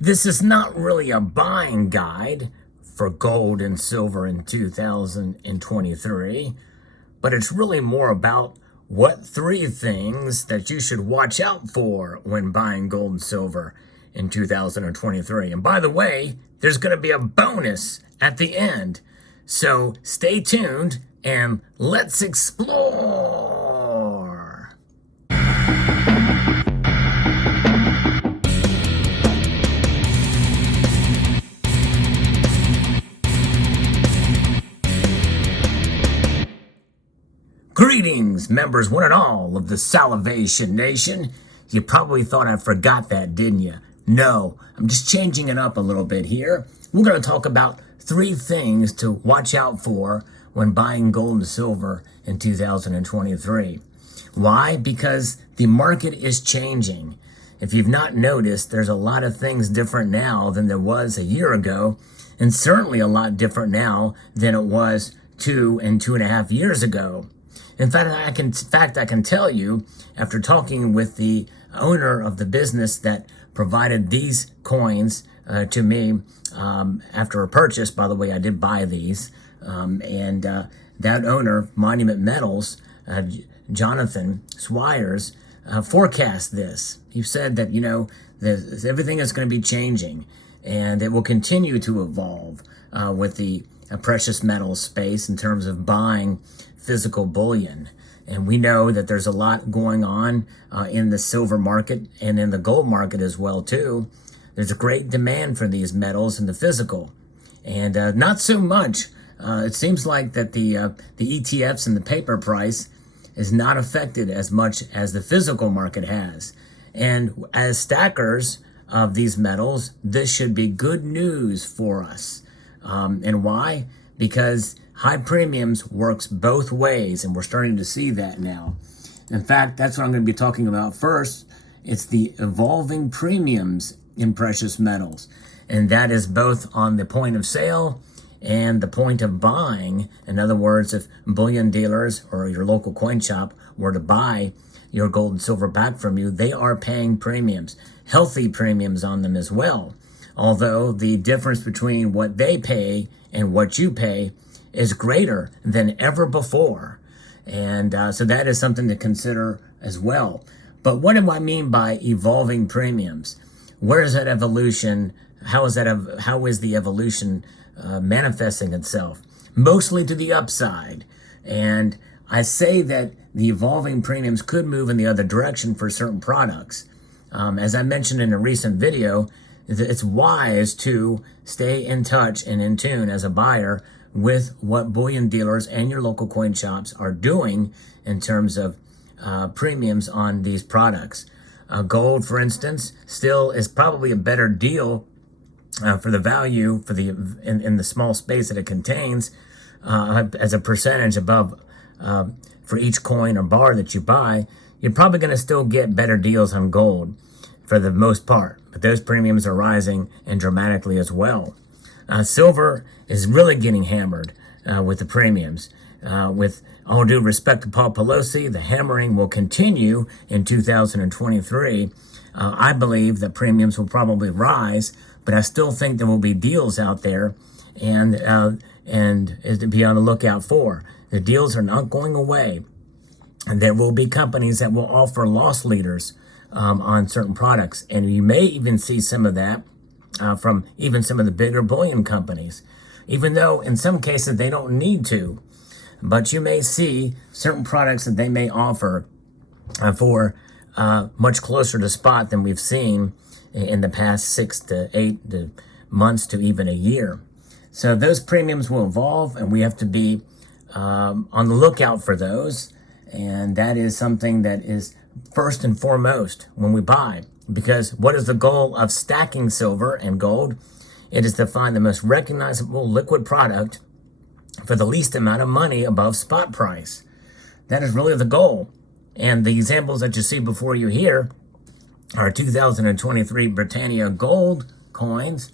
This is not really a buying guide for gold and silver in 2023, but it's really more about what three things that you should watch out for when buying gold and silver in 2023. And by the way, there's going to be a bonus at the end. So stay tuned and let's explore. Greetings, members one and all of the Salivation Nation. You probably thought I forgot that, didn't you? No, I'm just changing it up a little bit here. We're going to talk about three things to watch out for when buying gold and silver in 2023. Why? Because the market is changing. If you've not noticed, there's a lot of things different now than there was a year ago, and certainly a lot different now than it was 2.5 years ago. In fact, I can tell you, after talking with the owner of the business that provided these coins to me after a purchase. By the way, I did buy these, and that owner, Monument Metals, Jonathan Swires, forecast this. He said that everything is going to be changing, and it will continue to evolve with the precious metals space in terms of buying physical bullion. And we know that there's a lot going on in the silver market and in the gold market as well too. There's a great demand for these metals in the physical, and not so much. It seems like that the ETFs and the paper price is not affected as much as the physical market has. And as stackers of these metals, this should be good news for us. And why? Because high premiums works both ways, and we're starting to see that now. In fact, that's what I'm going to be talking about first. It's the evolving premiums in precious metals, and that is both on the point of sale and the point of buying. In other words, if bullion dealers or your local coin shop were to buy your gold and silver back from you, they are paying premiums, healthy premiums on them as well. Although the difference between what they pay and what you pay is greater than ever before. And so that is something to consider as well. But what do I mean by evolving premiums? Where is that evolution? How is the evolution manifesting itself? Mostly to the upside. And I say that the evolving premiums could move in the other direction for certain products. As I mentioned in a recent video, it's wise to stay in touch and in tune as a buyer with what bullion dealers and your local coin shops are doing in terms of premiums on these products. Gold, for instance, still is probably a better deal for the value for in the small space that it contains as a percentage above for each coin or bar that you buy. You're probably going to still get better deals on gold for the most part, but those premiums are rising and dramatically as well. Silver is really getting hammered with the premiums. With all due respect to Paul Pelosi, the hammering will continue in 2023. I believe that premiums will probably rise, but I still think there will be deals out there, and to be on the lookout for. The deals are not going away. And there will be companies that will offer loss leaders on certain products, and you may even see some of that from even some of the bigger bullion companies, even though in some cases they don't need to. But you may see certain products that they may offer for much closer to spot than we've seen in the past 6 to 8 months to even a year. So those premiums will evolve, and we have to be on the lookout for those. And that is something that is first and foremost when we buy. Because what is the goal of stacking silver and gold? It is to find the most recognizable liquid product for the least amount of money above spot price. That is really the goal. And the examples that you see before you here are 2023 Britannia gold coins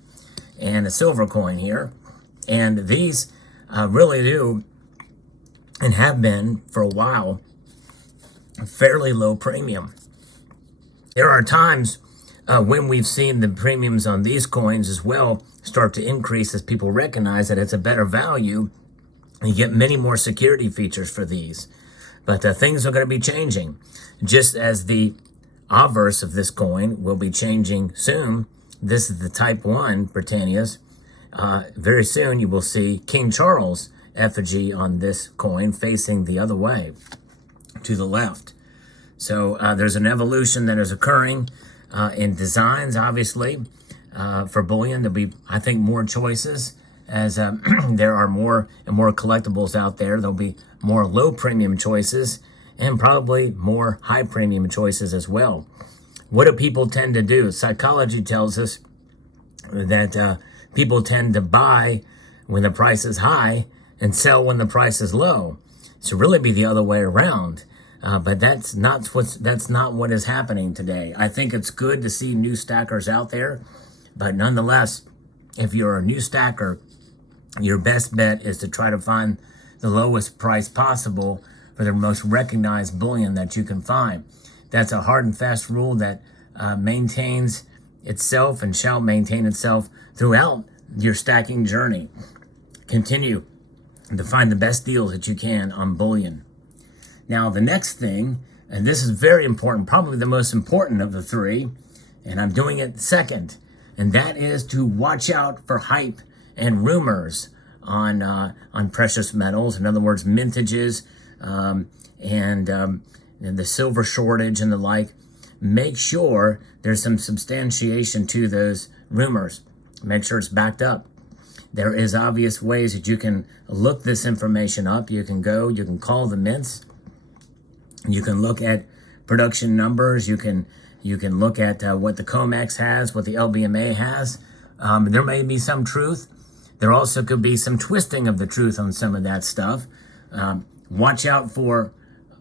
and a silver coin here. And these really do and have been for a while a fairly low premium. There are times when we've seen the premiums on these coins as well start to increase as people recognize that it's a better value, you get many more security features for these. But things are going to be changing. Just as the obverse of this coin will be changing soon. This is the Type 1 Britannias. Very soon you will see King Charles effigy on this coin facing the other way, to the left. So there's an evolution that is occurring in designs, obviously. For bullion, there'll be, I think, more choices as there are more and more collectibles out there. There'll be more low premium choices and probably more high premium choices as well. What do people tend to do? Psychology tells us that people tend to buy when the price is high and sell when the price is low. It should really be the other way around. But that's not what is happening today. I think it's good to see new stackers out there, but nonetheless, if you're a new stacker, your best bet is to try to find the lowest price possible for the most recognized bullion that you can find. That's a hard and fast rule that maintains itself and shall maintain itself throughout your stacking journey. Continue to find the best deals that you can on bullion. Now, the next thing, and this is very important, probably the most important of the three, and I'm doing it second, and that is to watch out for hype and rumors on precious metals. In other words, mintages and the silver shortage and the like. Make sure there's some substantiation to those rumors. Make sure it's backed up. There is obvious ways that you can look this information up. You can call the mints. You can look at production numbers. You can look at what the COMEX has, what the LBMA has. There may be some truth. There also could be some twisting of the truth on some of that stuff. Watch out for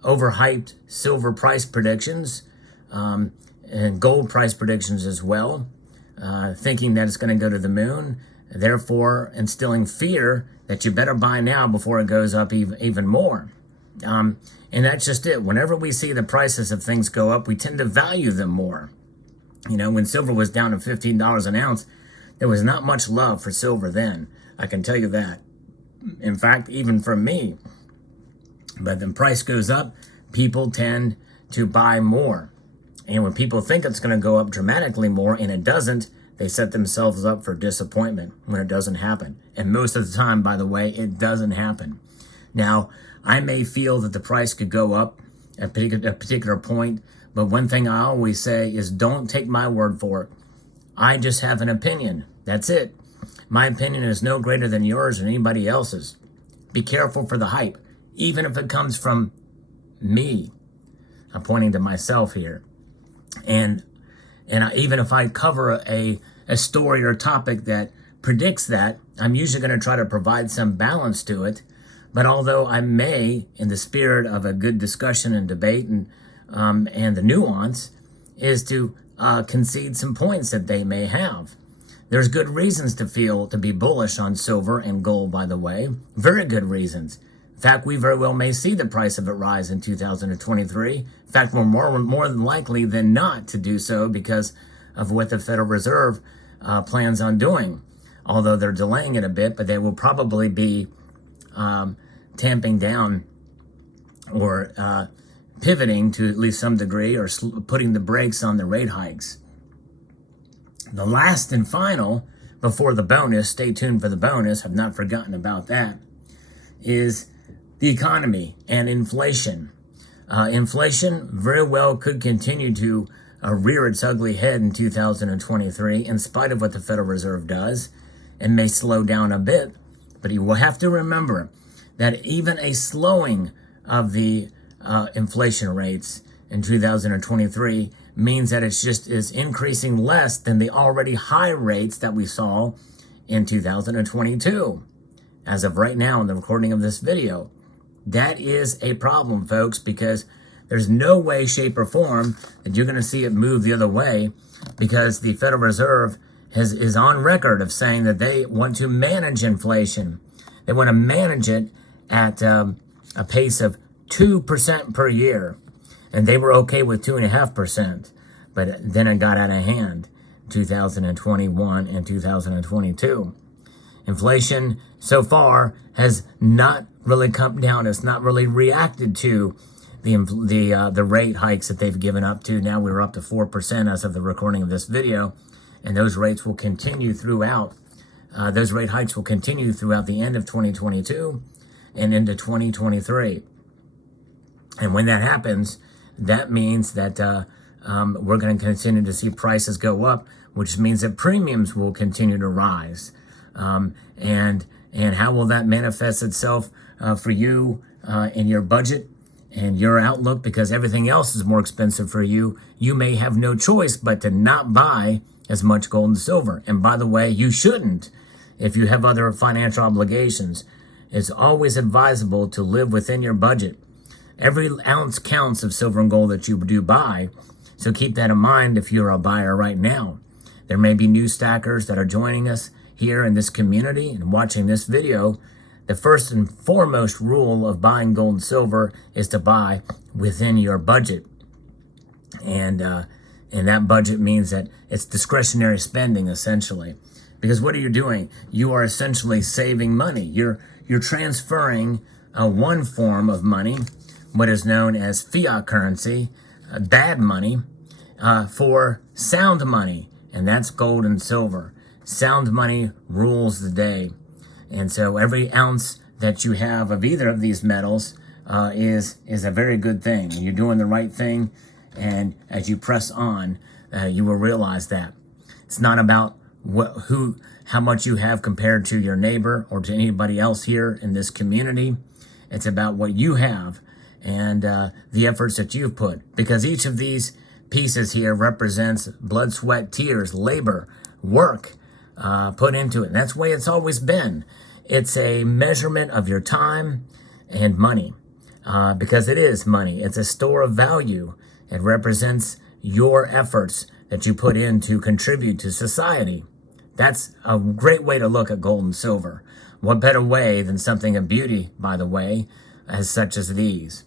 overhyped silver price predictions and gold price predictions as well, thinking that it's going to go to the moon, therefore instilling fear that you better buy now before it goes up even more. And that's just it. Whenever we see the prices of things go up, we tend to value them more. You know, when silver was down to $15 an ounce, there was not much love for silver then. I can tell you that. In fact, even from me. But the price goes up, people tend to buy more. And when people think it's going to go up dramatically more and it doesn't, they set themselves up for disappointment when it doesn't happen. And most of the time, by the way, it doesn't happen. Now, I may feel that the price could go up at a particular point, but one thing I always say is don't take my word for it. I just have an opinion. That's it. My opinion is no greater than yours or anybody else's. Be careful for the hype, even if it comes from me. I'm pointing to myself here. And even if I cover a story or topic that predicts that, I'm usually going to try to provide some balance to it. But although I may, in the spirit of a good discussion and debate and the nuance, is to concede some points that they may have. There's good reasons to be bullish on silver and gold, by the way. Very good reasons. In fact, we very well may see the price of it rise in 2023. In fact, we're more than likely than not to do so because of what the Federal Reserve plans on doing. Although they're delaying it a bit, but they will probably be tamping down or pivoting to at least some degree or putting the brakes on the rate hikes. The last and final, before the bonus, stay tuned for the bonus, I've not forgotten about that, is the economy and inflation. Inflation very well could continue to rear its ugly head in 2023 in spite of what the Federal Reserve does, and may slow down a bit. But you will have to remember that even a slowing of the inflation rates in 2023 means that it's just is increasing less than the already high rates that we saw in 2022. As of right now in the recording of this video, that is a problem, folks, because there's no way, shape, or form that you're going to see it move the other way, because the Federal Reserve is on record of saying that they want to manage inflation. They want to manage it at a pace of 2% per year. And they were okay with 2.5%. but then it got out of hand 2021 and 2022. Inflation so far has not really come down. It's not really reacted to the rate hikes that they've given up to. Now we're up to 4% as of the recording of this video, and those rates will continue throughout. Those rate hikes will continue throughout the end of 2022 and into 2023. And when that happens, that means that we're going to continue to see prices go up, which means that premiums will continue to rise. And how will that manifest itself for you in your budget and your outlook? Because everything else is more expensive for you. You may have no choice but to not buy as much gold and silver. And by the way, you shouldn't if you have other financial obligations. It's always advisable to live within your budget. Every ounce counts of silver and gold that you do buy. So keep that in mind if you're a buyer right now. There may be new stackers that are joining us here in this community and watching this video. The first and foremost rule of buying gold and silver is to buy within your budget. And that budget means that it's discretionary spending, essentially. Because what are you doing? You are essentially saving money. You're transferring one form of money, what is known as fiat currency, bad money, for sound money, and that's gold and silver. Sound money rules the day. And so every ounce that you have of either of these metals is a very good thing. You're doing the right thing, and as you press on, you will realize that. It's not about how much you have compared to your neighbor or to anybody else here in this community. It's about what you have and the efforts that you've put. Because each of these pieces here represents blood, sweat, tears, labor, work put into it. And that's the way it's always been. It's a measurement of your time and money, because it is money. It's a store of value. It represents your efforts that you put in to contribute to society. That's a great way to look at gold and silver. What better way than something of beauty, by the way, as such as these.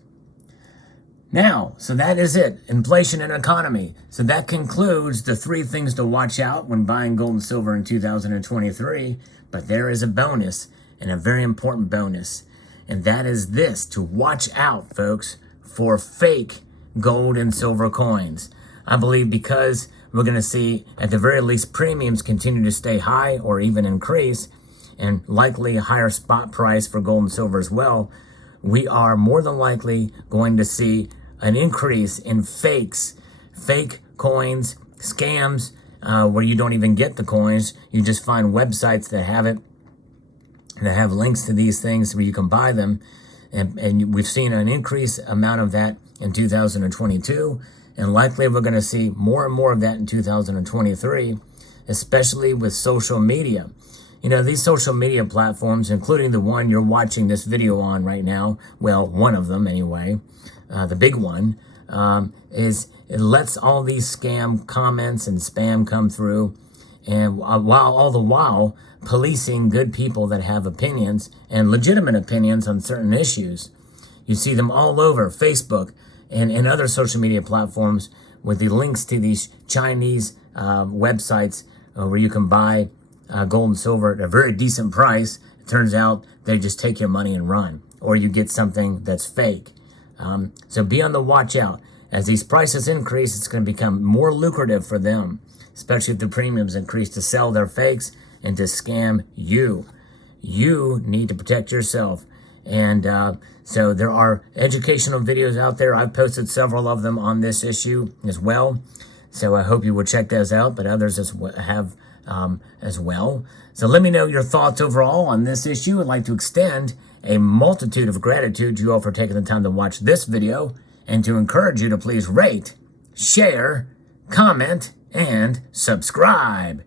Now, so that is it. Inflation and economy. So that concludes the 3 things to watch out when buying gold and silver in 2023. But there is a bonus, and a very important bonus. And that is this, to watch out, folks, for fake gold and silver coins. I believe because we're going to see, at the very least, premiums continue to stay high or even increase, and likely a higher spot price for gold and silver as well, we are more than likely going to see an increase in fake coins, scams, where you don't even get the coins. You just find websites that have it, that have links to these things where you can buy them. And we've seen an increased amount of that in 2022. And likely we're going to see more and more of that in 2023, especially with social media. You know, these social media platforms, including the one you're watching this video on right now, well, one of them anyway, the big one, it lets all these scam comments and spam come through, and while all the while policing good people that have opinions and legitimate opinions on certain issues. You see them all over Facebook and other social media platforms with the links to these Chinese websites where you can buy gold and silver at a very decent price. It turns out they just take your money and run, or you get something that's fake. So be on the watch out. As these prices increase, it's going to become more lucrative for them, especially if the premiums increase, to sell their fakes and to scam you. You need to protect yourself. And so there are educational videos out there. I've posted several of them on this issue as well. So I hope you will check those out, but others have as well. So let me know your thoughts overall on this issue. I'd like to extend a multitude of gratitude to you all for taking the time to watch this video, and to encourage you to please rate, share, comment, and subscribe.